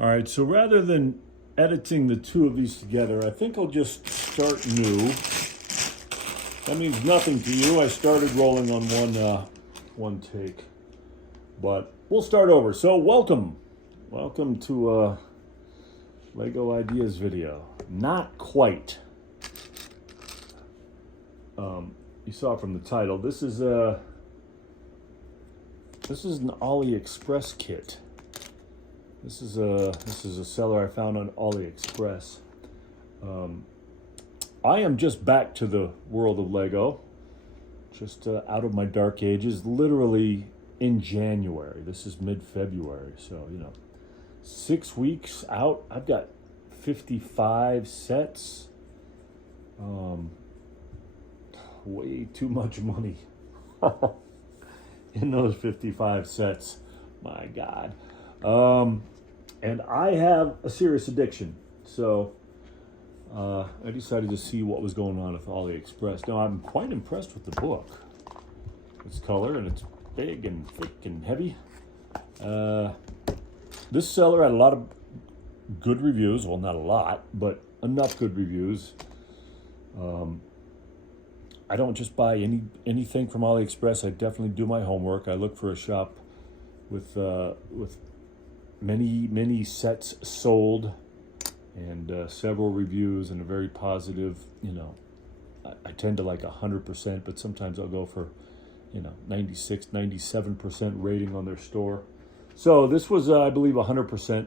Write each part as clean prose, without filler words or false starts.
All right, so rather than editing the two of these together, I think I'll just start new. That means nothing to you. I started rolling on one take, but we'll start over. So welcome to Lego Ideas video. Not quite. You saw from the title. This is an AliExpress kit. This is a seller I found on AliExpress. I am just back to the world of Lego, just out of my dark ages, literally in January. This is mid-February, so 6 weeks out. I've got 55 sets. Way too much money in those 55 sets. My God. And I have a serious addiction, so I decided to see what was going on with AliExpress. Now, I'm quite impressed with the book. It's color, and it's big and thick and heavy. This seller had a lot of good reviews. Well, not a lot, but enough good reviews. I don't just buy anything from AliExpress. I definitely do my homework. I look for a shop with many sets sold and several reviews and a very positive. I tend to like 100%, but sometimes I'll go for 96, 97% rating on their store. So this was, I believe, 100%.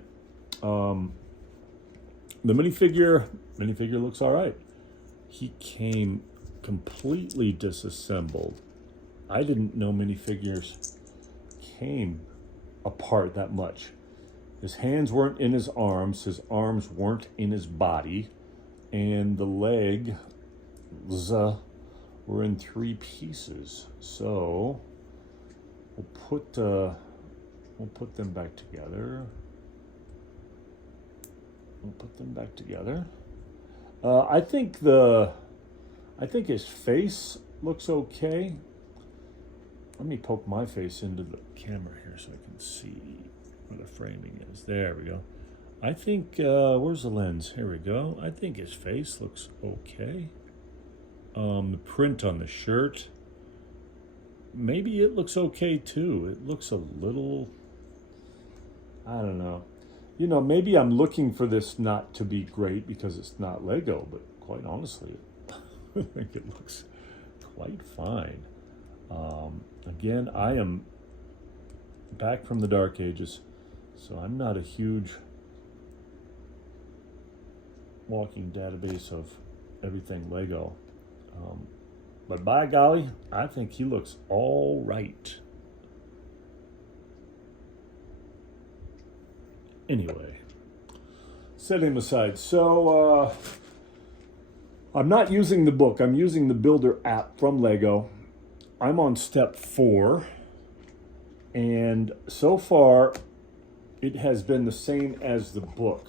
The minifigure looks all right. He came completely disassembled. I didn't know minifigures came apart that much. His hands weren't in his arms weren't in his body, and the legs were in 3 pieces. So we'll put them back together. I think his face looks okay. Let me poke my face into the camera here so I can see where the framing is. There we go. I think, where's the lens? Here we go. I think his face looks okay. The print on the shirt, maybe it looks okay too. It looks a little, I don't know. Maybe I'm looking for this not to be great because it's not Lego, but quite honestly, I think it looks quite fine. Again, I am back from the dark ages, so I'm not a huge walking database of everything Lego. But by golly, I think he looks all right. Anyway, setting him aside. So, I'm not using the book. I'm using the Builder app from Lego. I'm on step 4. And so far, it has been the same as the book.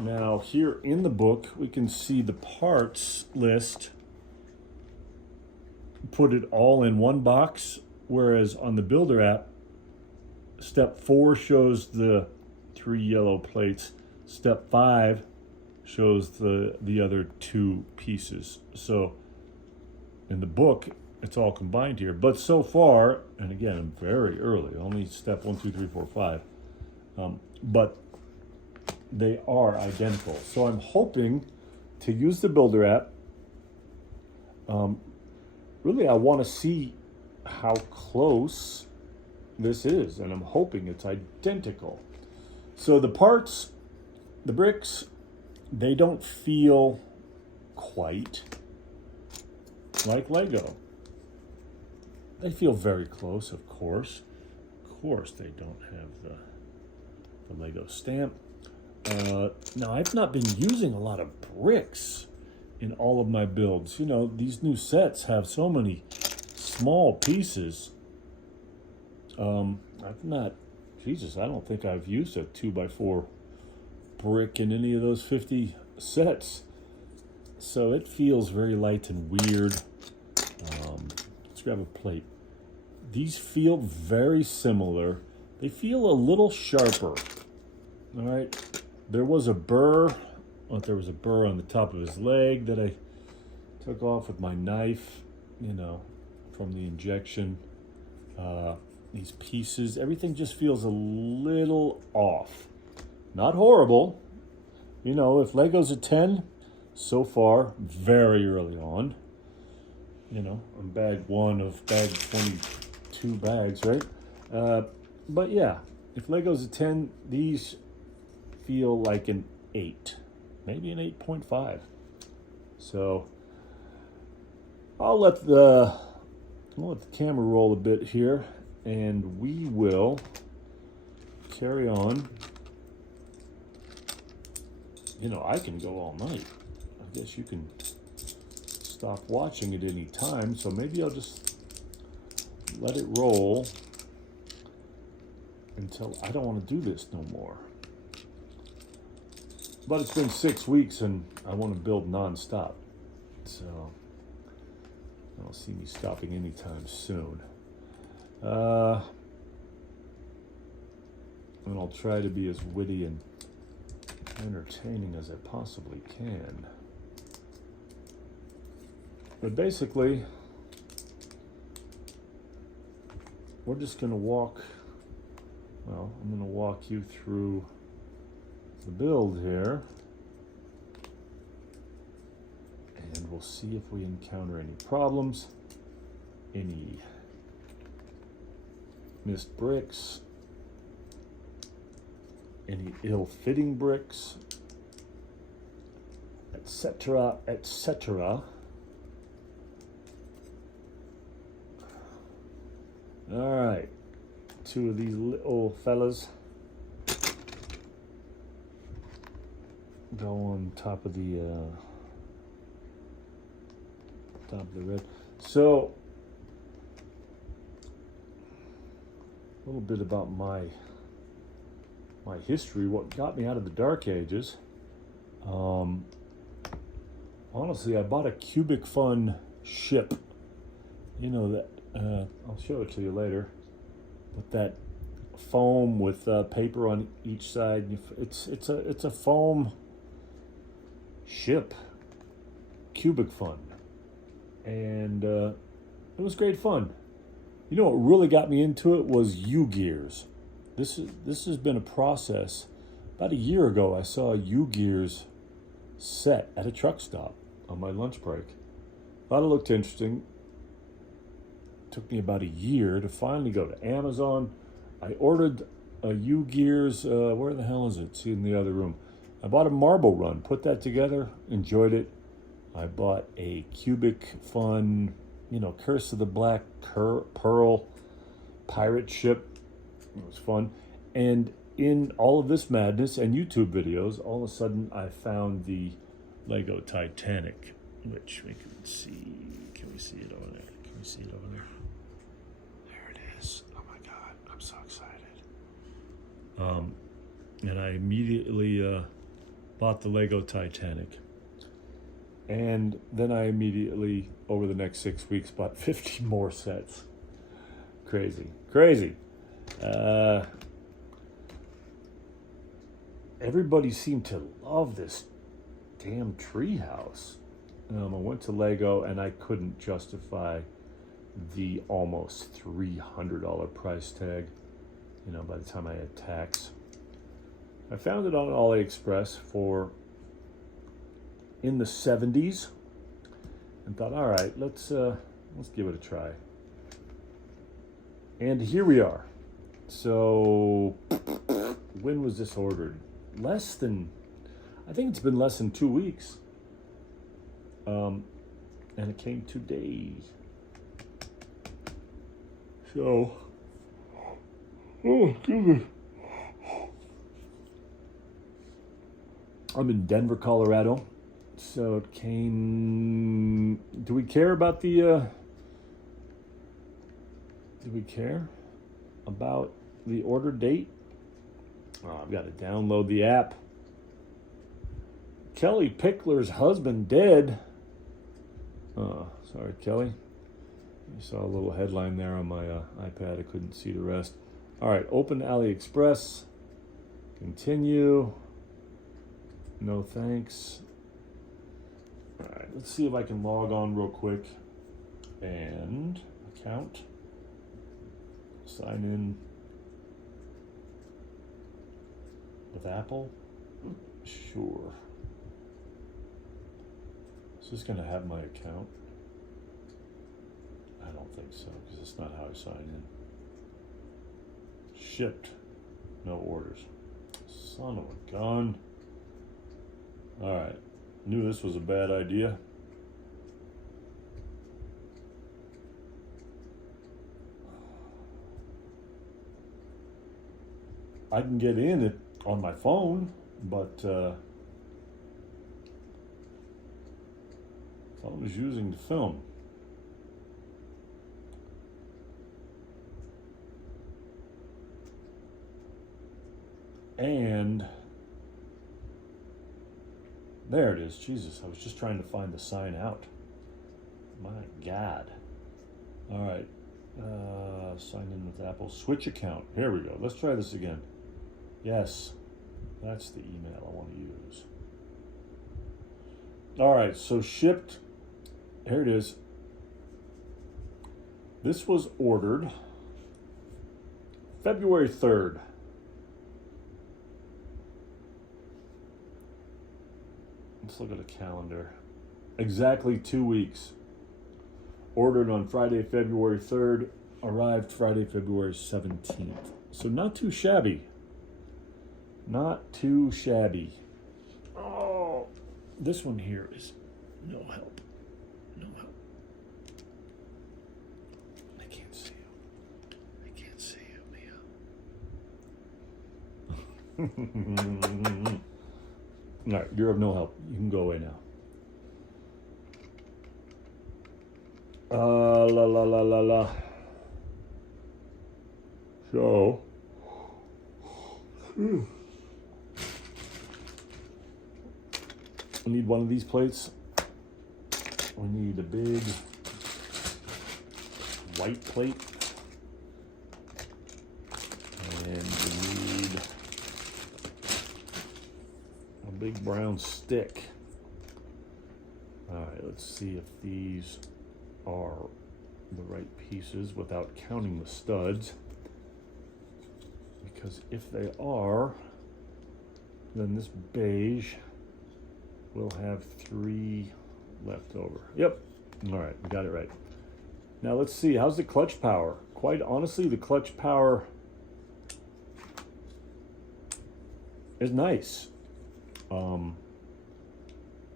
Now, here in the book, we can see the parts list. Put it all in one box. Whereas on the Builder app, step 4 shows the 3 yellow plates. Step 5 shows the other 2 pieces. So in the book, it's all combined here. But so far, and again, I'm very early, only step 1, 2, 3, 4, 5. But they are identical. So I'm hoping to use the Builder app. Really, I want to see how close this is, and I'm hoping it's identical. So the parts, the bricks, they don't feel quite like Lego. They feel very close, of course. Of course, they don't have the Lego stamp. Now, I've not been using a lot of bricks in all of my builds. These new sets have so many small pieces. I've not, Jesus, I don't think I've used a 2x4 brick in any of those 50 sets. So it feels very light and weird. Let's grab a plate. These feel very similar. They feel a little sharper. All right, there was a burr. Well, there was a burr on the top of his leg that I took off with my knife, you know, from the injection. These pieces, everything just feels a little off. Not horrible. You know, if Lego's a 10, so far, very early on. You know, on bag 1 of bag 22 bags, right? But yeah, if Lego's a 10, these feel like an 8, maybe an 8.5. So I'll let the camera roll a bit here, and we will carry on. You know, I can go all night. I guess you can stop watching at any time, so maybe I'll just let it roll until I don't want to do this no more. But it's been 6 weeks and I want to build non-stop, so I don't see me stopping anytime soon. And I'll try to be as witty and entertaining as I possibly can. But basically, we're just going to walk, well, I'm going to walk you through the build here, and we'll see if we encounter any problems, any missed bricks, any ill-fitting bricks, etc., etc. All right, 2 of these little fellas go on top of the red. So a little bit about my history, what got me out of the Dark Ages. Honestly, I bought a Cubic Fun ship. You know that, I'll show it to you later, but that foam with paper on each side. It's a foam ship, Cubic Fun, and it was great fun. You know what really got me into it was U-Gears. This has been a process. About a year ago, I saw a U-Gears set at a truck stop on my lunch break. Thought it looked interesting. Took me about a year to finally go to Amazon. I ordered a U-Gears, where the hell is it? It's in the other room. I bought a Marble Run, put that together, enjoyed it. I bought a Cubic Fun, you know, Curse of the Black Pearl pirate ship. It was fun. And in all of this madness and YouTube videos, all of a sudden I found the Lego Titanic, which we can see. Can we see it over there? Can we see it over there? There it is. Oh my God, I'm so excited. And I immediately bought the Lego Titanic. And then I immediately, over the next 6 weeks, bought 50 more sets. Crazy. Everybody seemed to love this damn Treehouse. I went to Lego and I couldn't justify the almost $300 price tag, you know, by the time I had tax. I found it on AliExpress for in the 70s and thought, all right, let's give it a try. And here we are. So when was this ordered? I think it's been less than 2 weeks. And it came today. So, oh, goodness. I'm in Denver, Colorado. So it came. Do we care about the order date? Oh, I've got to download the app. Kelly Pickler's husband dead. Oh, sorry, Kelly. You saw a little headline there on my iPad. I couldn't see the rest. All right, open AliExpress. Continue. No thanks. All right, let's see if I can log on real quick. And account. Sign in with Apple. Sure. Is this going to have my account? I don't think so, because it's not how I sign in. Shipped. No orders. Son of a gun. Alright. Knew this was a bad idea. I can get in it on my phone, but phone is using the film. And there it is. Jesus, I was just trying to find the sign out. My God. All right. Sign in with Apple. Switch account. Here we go. Let's try this again. Yes. That's the email I want to use. All right. So shipped. Here it is. This was ordered February 3rd. Let's look at a calendar. Exactly 2 weeks. Ordered on Friday, February 3rd. Arrived Friday, February 17th. So not too shabby. Not too shabby. Oh, this one here is no help. No help. I can't see you. I can't see you, Mia. All right, you're of no help. You can go away now. La la la la la. So, I need one of these plates. We need a big white plate. And we need a big brown stick. All right, let's see if these are the right pieces without counting the studs. Because if they are, then this beige will have 3 left over. Yep. All right, we got it right. Now let's see, how's the clutch power? Quite honestly, the clutch power is nice.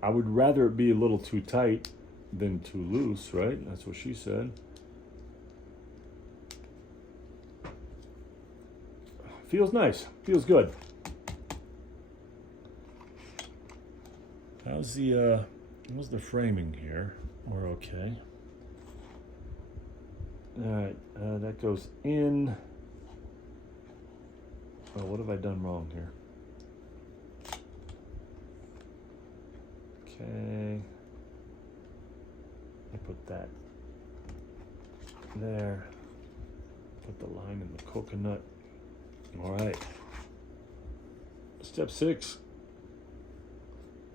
I would rather it be a little too tight than too loose, right? That's what she said. Feels nice. Feels good. How's the framing here? We're okay. All right, that goes in. Oh, what have I done wrong here? Okay. I put that there. Put the line in the coconut. All right. Step 6.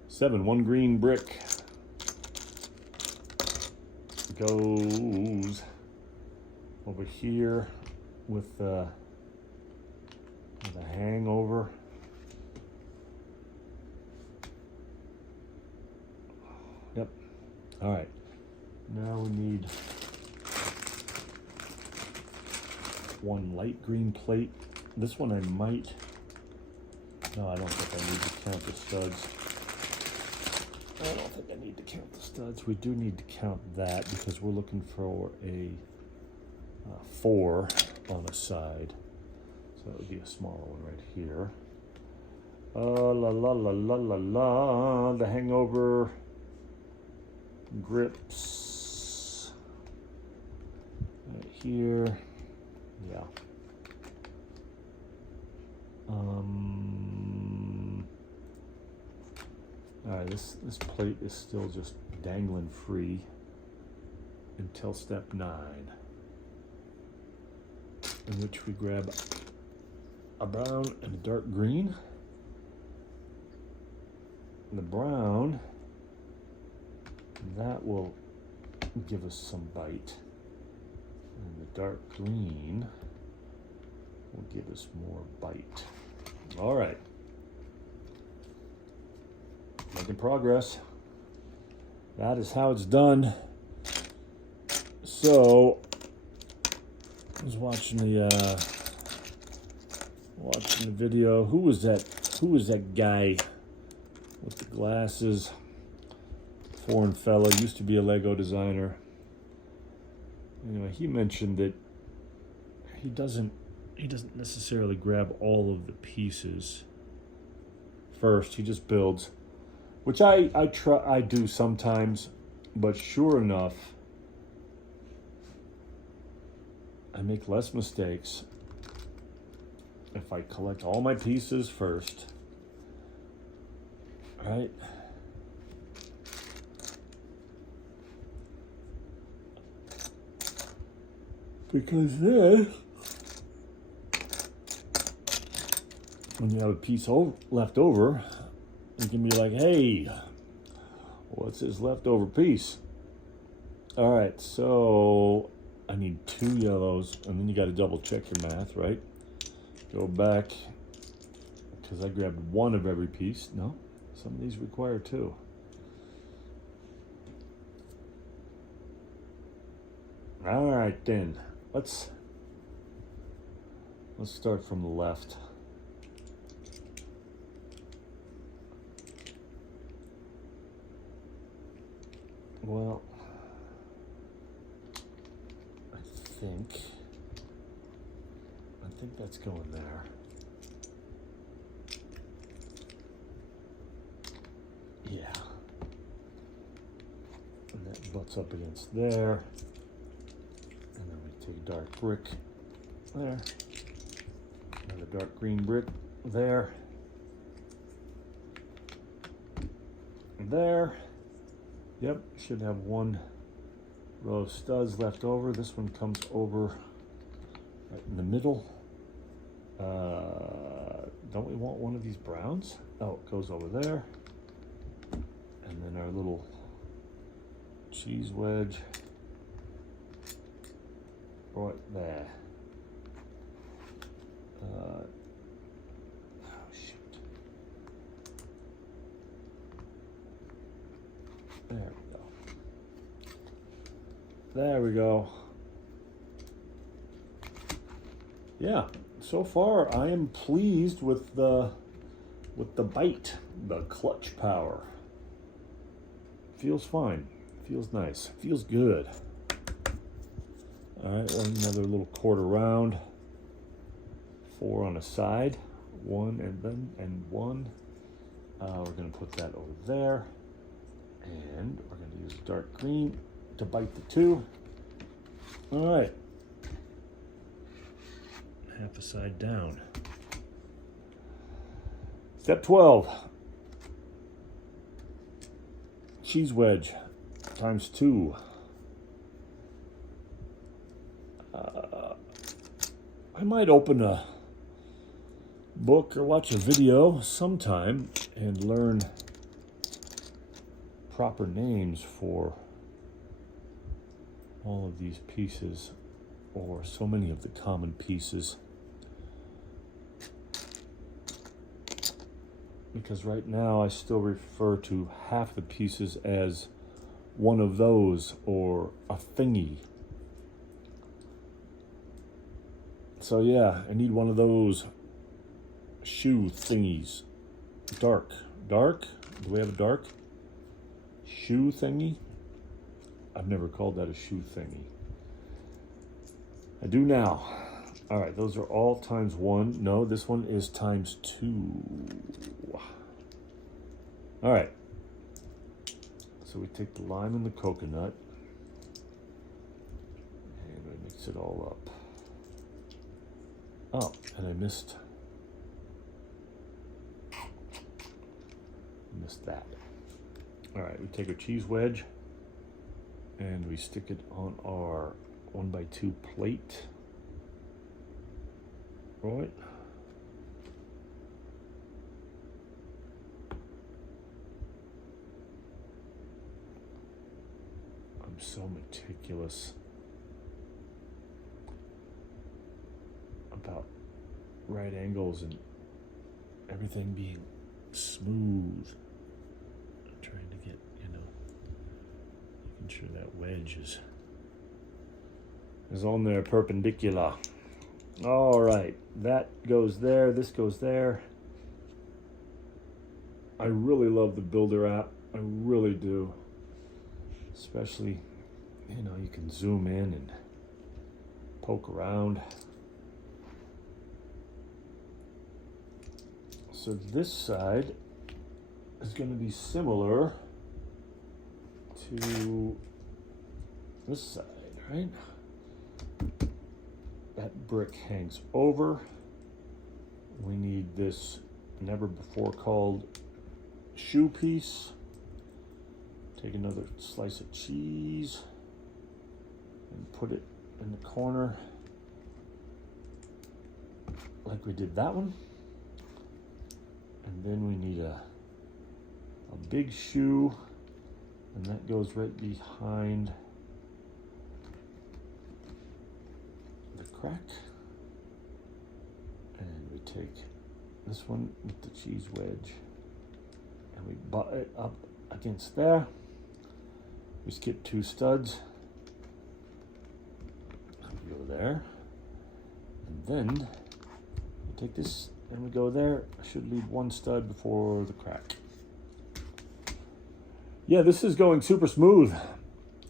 7. 1 green brick goes over here with a hangover. Yep. All right. Now we need 1 light green plate. This one I might. No, I don't think I need to count the studs. I don't think I need to count the studs. We do need to count that because we're looking for a 4 on a side. So that would be a smaller one right here. La la la la la la. The hangover grips right here. Yeah. All right, this plate is still just dangling free until step 9, in which we grab a brown and a dark green. And the brown, that will give us some bite. And the dark green will give us more bite. All right. Making progress. That is how it's done. So, I was watching the video. Who was that? Who was that guy with the glasses? Foreign fella, used to be a Lego designer. Anyway, he mentioned that he doesn't necessarily grab all of the pieces first. He just builds, which I do sometimes, but sure enough, I make less mistakes if I collect all my pieces first. Right? Because then, when you have a piece left over, you can be like, hey, what's this leftover piece? All right, so I need 2 yellows, and then you got to double check your math, right? Go back, because I grabbed 1 of every piece. No, some of these require 2. All right, then. Let's start from the left. Well, I think that's going there. Yeah. And that butts up against there. And then we take a dark brick there. Another dark green brick there. There. Yep, should have 1 row of studs left over. This one comes over right in the middle. Don't we want one of these browns? Oh, it goes over there. And then our little cheese wedge right there. Oh, shoot. There we go. There we go. Yeah, so far I am pleased with the bite, the clutch power. Feels fine. Feels nice. Feels good. All right, another little quarter round. 4 on a side. 1 and 1. We're going to put that over there. And we're going to use dark green to bite the 2. All right. Half a side down. Step 12. Cheese wedge times 2. I might open a book or watch a video sometime and learn proper names for all of these pieces, or so many of the common pieces. Because right now I still refer to half the pieces as one of those or a thingy. So yeah, I need one of those shoe thingies. Dark. Do we have a dark shoe thingy? I've never called that a shoe thingy. I do now. All right, those are all times 1. No, this one is times 2. All right. So we take the lime and the coconut and we mix it all up. Oh, and I missed that. All right, we take a cheese wedge and we stick it on our 1x2 plate. Right. I'm so meticulous about right angles and everything being smooth. I'm trying to get, making sure that wedge is on there perpendicular. All right, that goes there, this goes there. I really love the Builder app. I really do. Especially, you can zoom in and poke around. So this side is going to be similar to this side, right? That brick hangs over. We need this never before called shoe piece. Take another slice of cheese and put it in the corner like we did that one. And then we need a big shoe, and that goes right behind the crack. And we take this one with the cheese wedge and we butt it up against there. We skip 2 studs. We go there. And then we take this and we go there. I should leave 1 stud before the crack. Yeah, this is going super smooth.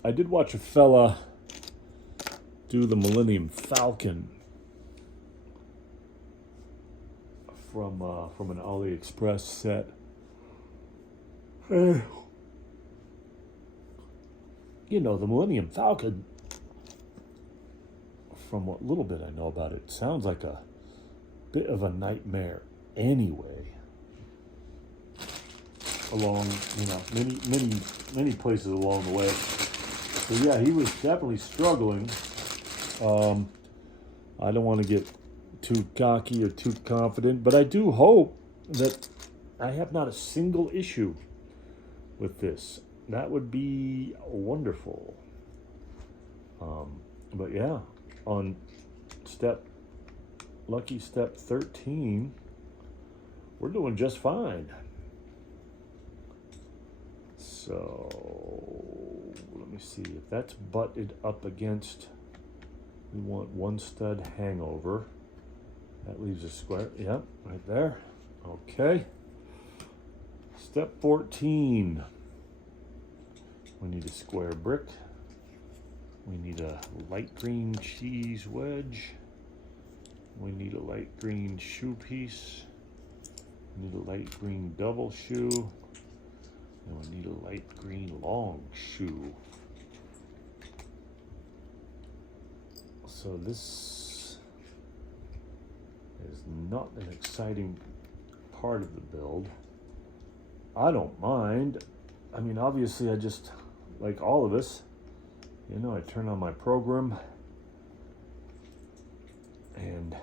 I did watch a fella do the Millennium Falcon from an AliExpress set. The Millennium Falcon, from what little bit I know about it, sounds like a bit of a nightmare anyway. Along, many places along the way. So yeah, he was definitely struggling. I don't want to get too cocky or too confident, but I do hope that I have not a single issue with this. That would be wonderful. But yeah, on lucky step 13, we're doing just fine. So let me see if that's butted up against. We want 1 stud hangover. That leaves a square. Yep, right there. Okay. Step 14. We need a square brick. We need a light green cheese wedge. We need a light green shoe piece. We need a light green double shoe. And we need a light green long shoe. So this is not an exciting part of the build. I don't mind. I mean, obviously, I just, like all of us, I turn on my program and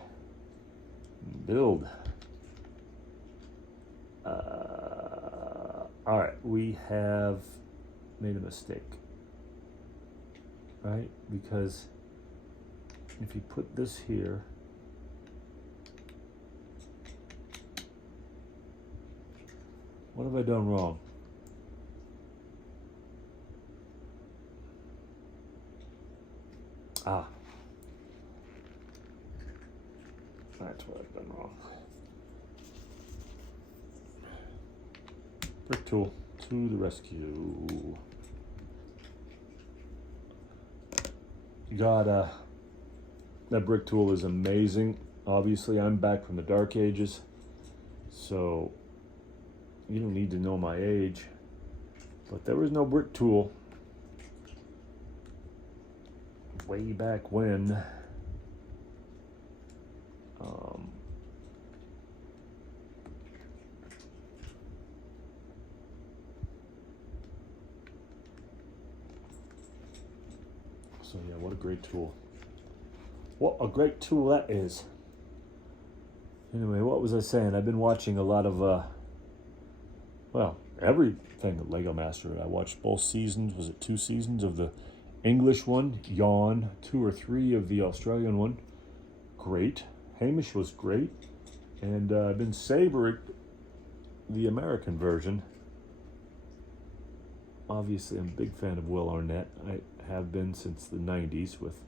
build. All right, we have made a mistake, right? Because if you put this here, what have I done wrong? That's what I've done wrong. Brick tool to the rescue. That brick tool is amazing. Obviously, I'm back from the dark ages, so you don't need to know my age, but there was no brick tool way back when. So yeah, what a great tool. What a great tool that is. Anyway, what was I saying? I've been watching a lot of, everything at Lego Master. I watched both seasons. Was it 2 seasons of the English one, Yawn. 2 or 3 of the Australian one. Great. Hamish was great. And I've been savoring the American version. Obviously, I'm a big fan of Will Arnett. I have been since the 90s with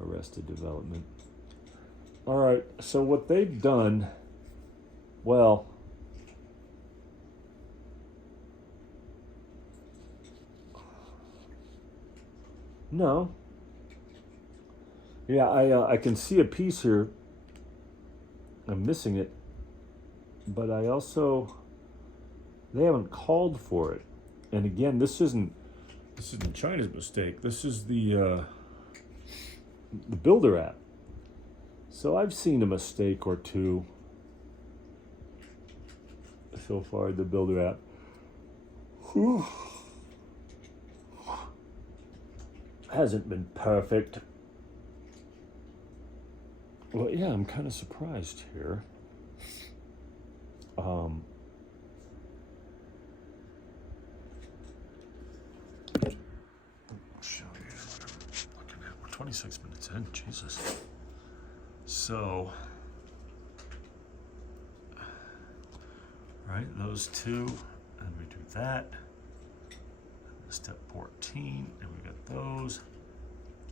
Arrested Development. All right, so what they've done, well, no. Yeah, I can see a piece here. I'm missing it. But I also, they haven't called for it. And again, this isn't China's mistake. This is the Builder app. So I've seen a mistake or two so far in the Builder app. Whew. Hasn't been perfect. Well, yeah, I'm kind of surprised here. Show you what I'm looking at. We're 26 minutes in, Jesus. So, right, those two, and we do that. Step 14, and we got those,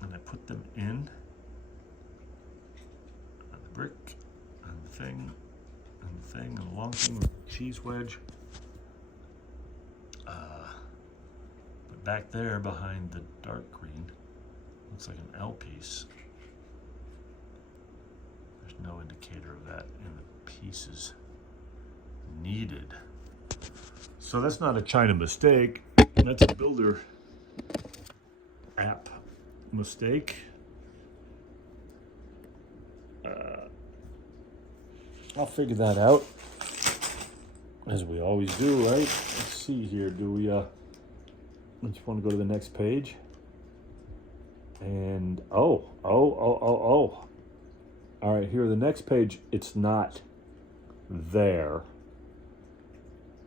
and I put them in on the brick, and the thing, and the thing, and the long thing with the cheese wedge. But back there behind the dark green, looks like an L piece. There's no indicator of that in the pieces needed. So that's not a China mistake. That's a Builder app mistake. I'll figure that out, as we always do, right? Let's see here. Do we? I just want to go to the next page. And oh! All right, here the next page. It's not there.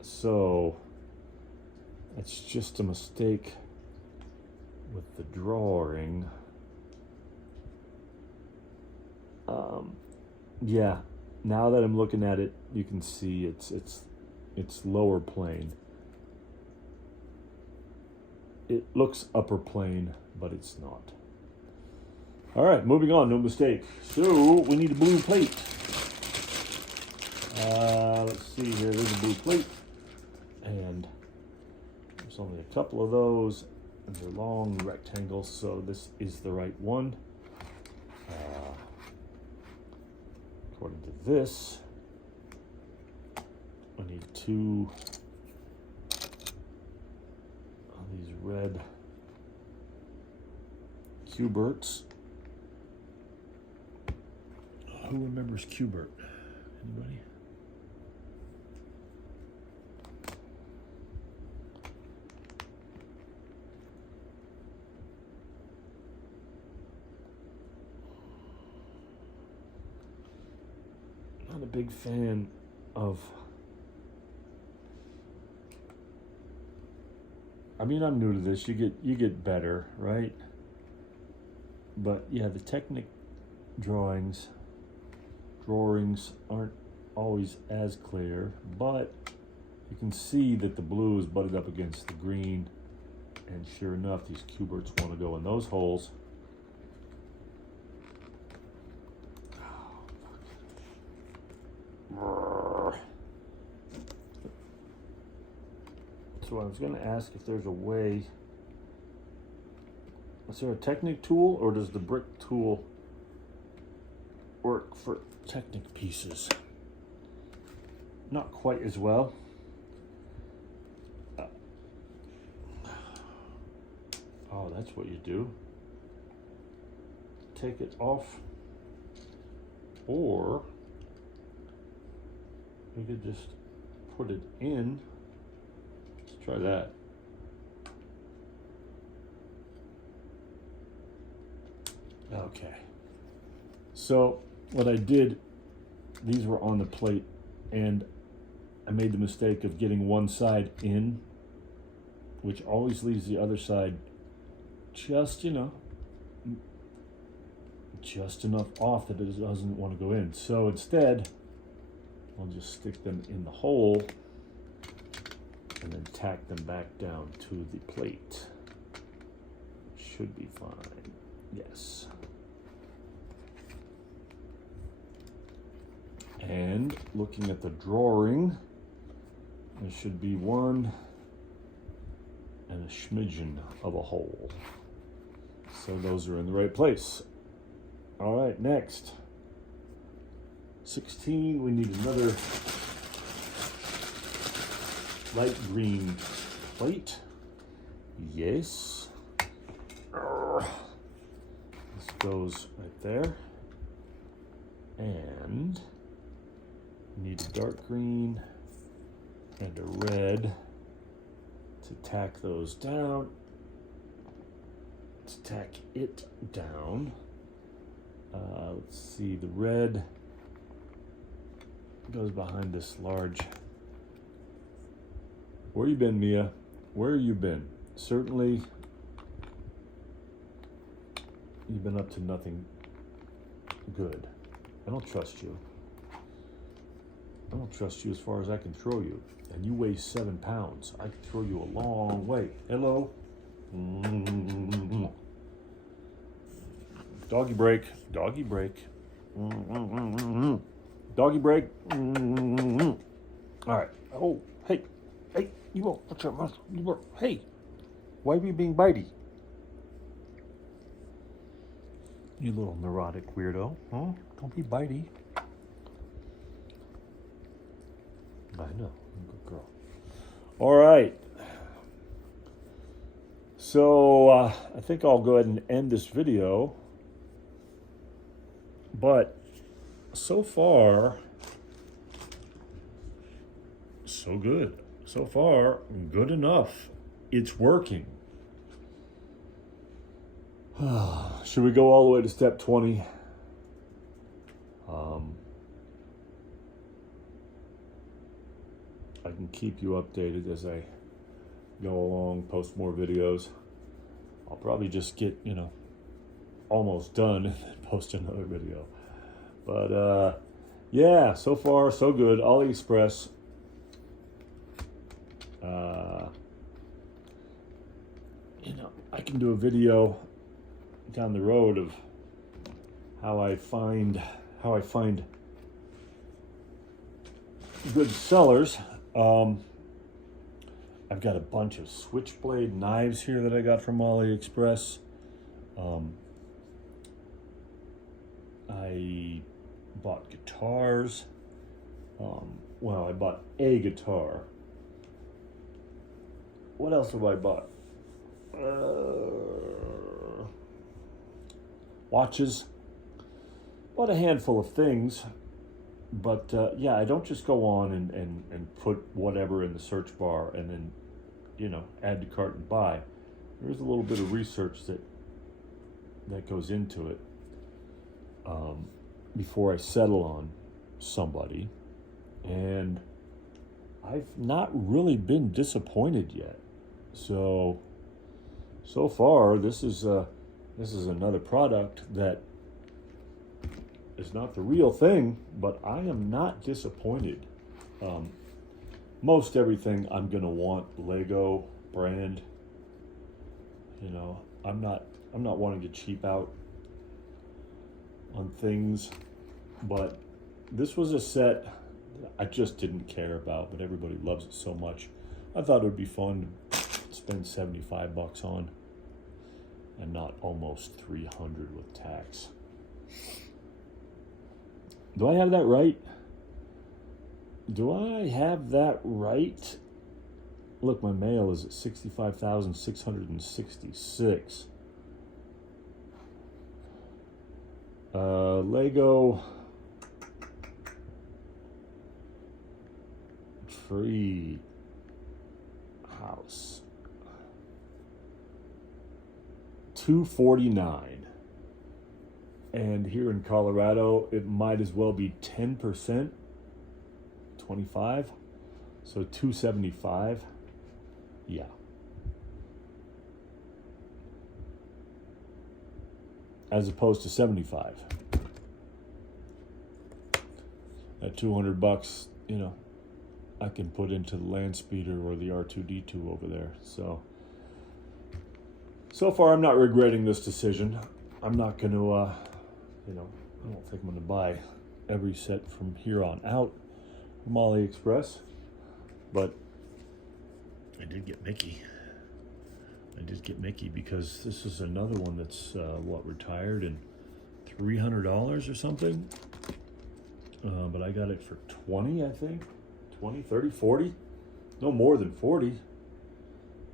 So it's just a mistake with the drawing. Yeah, now that I'm looking at it, you can see it's lower plane. It looks upper plane, but it's not. All right, moving on, no mistake. So we need a blue plate. Let's see here, there's a blue plate. And there's only a couple of those, and they're long rectangles, so this is the right one. According to this, I need 2 of these red Q-Berts. Who remembers Q-Bert? Anybody? Not a big fan of, I mean, I'm new to this. You get better, right? But yeah, the Technic drawings aren't always as clear, but you can see that the blue is butted up against the green, and sure enough, these Q-Berts want to go in those holes. So I was going to ask if there's a way. Is there a Technic tool, or does the brick tool work for Technic pieces? Not quite as well. Oh, that's what you do. Take it off, or you could just put it in. Let's try that. Okay. So what I did, these were on the plate, and I made the mistake of getting one side in, which always leaves the other side just, just enough off that it doesn't want to go in. So instead, I'll just stick them in the hole and then tack them back down to the plate. Should be fine. Yes. And looking at the drawing, there should be one and a smidgen of a hole. So those are in the right place. All right, next. 16, we need another light green plate. Yes. This goes right there. And we need a dark green and a red to tack those down. Let's tack it down. Let's see, the red goes behind this large. Where you been, Mia? Where you been? Certainly, you've been up to nothing good. I don't trust you. I don't trust you as far as I can throw you. And you weigh 7 pounds. I can throw you a long way. Hello? Doggy break. Doggy break. Doggy break. All right. Oh, hey. Hey, you won't. What's your mouth? You won't. Hey, why are you being bitey? You little neurotic weirdo. Huh? Don't be bitey. I know. Good girl. All right. So I think I'll go ahead and end this video. But so far, so good. So far, good enough. It's working. Should we go all the way to step 20? I can keep you updated as I go along, post more videos. I'll probably just get, almost done and then post another video. But yeah, so far so good. AliExpress. I can do a video down the road of how I find good sellers. I've got a bunch of switchblade knives here that I got from AliExpress. I bought guitars. I bought a guitar. What else have I bought? Watches. Bought a handful of things. But yeah, I don't just go on and put whatever in the search bar and then, add to cart and buy. There's a little bit of research that goes into it before I settle on somebody. And I've not really been disappointed yet. So far, this is another product that is not the real thing, but I am not disappointed. Most everything I'm gonna want Lego brand. I'm not wanting to cheap out on things, but this was a set I just didn't care about, but everybody loves it so much. I thought it would be fun to spend $75 on, and not almost $300 with tax. Do I have that right? Look, my mail is at 65,666. Lego Treehouse. $249. And here in Colorado, it might as well be 10%, 25, so $275. Yeah. as opposed to 75. At $200, you know, I can put into the land speeder or the R2D2 over there. So far I'm not regretting this decision. I'm not going to, you know, I don't think I'm going to buy every set from here on out from AliExpress. But I did get Mickey. Because this is another one that's, retired and $300 or something. But I got it for 20, I think. 20, 30, 40. No more than 40. I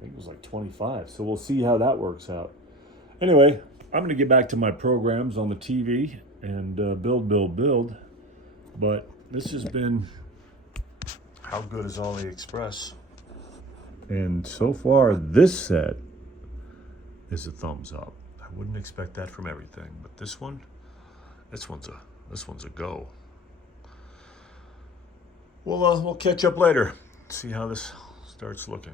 think it was like 25. So we'll see how that works out. Anyway, I'm going to get back to my programs on the TV and build. But this has been How Good Is AliExpress? And so far, this set is a thumbs up. I wouldn't expect that from everything, but this one's a go. We'll catch up later. See how this starts looking.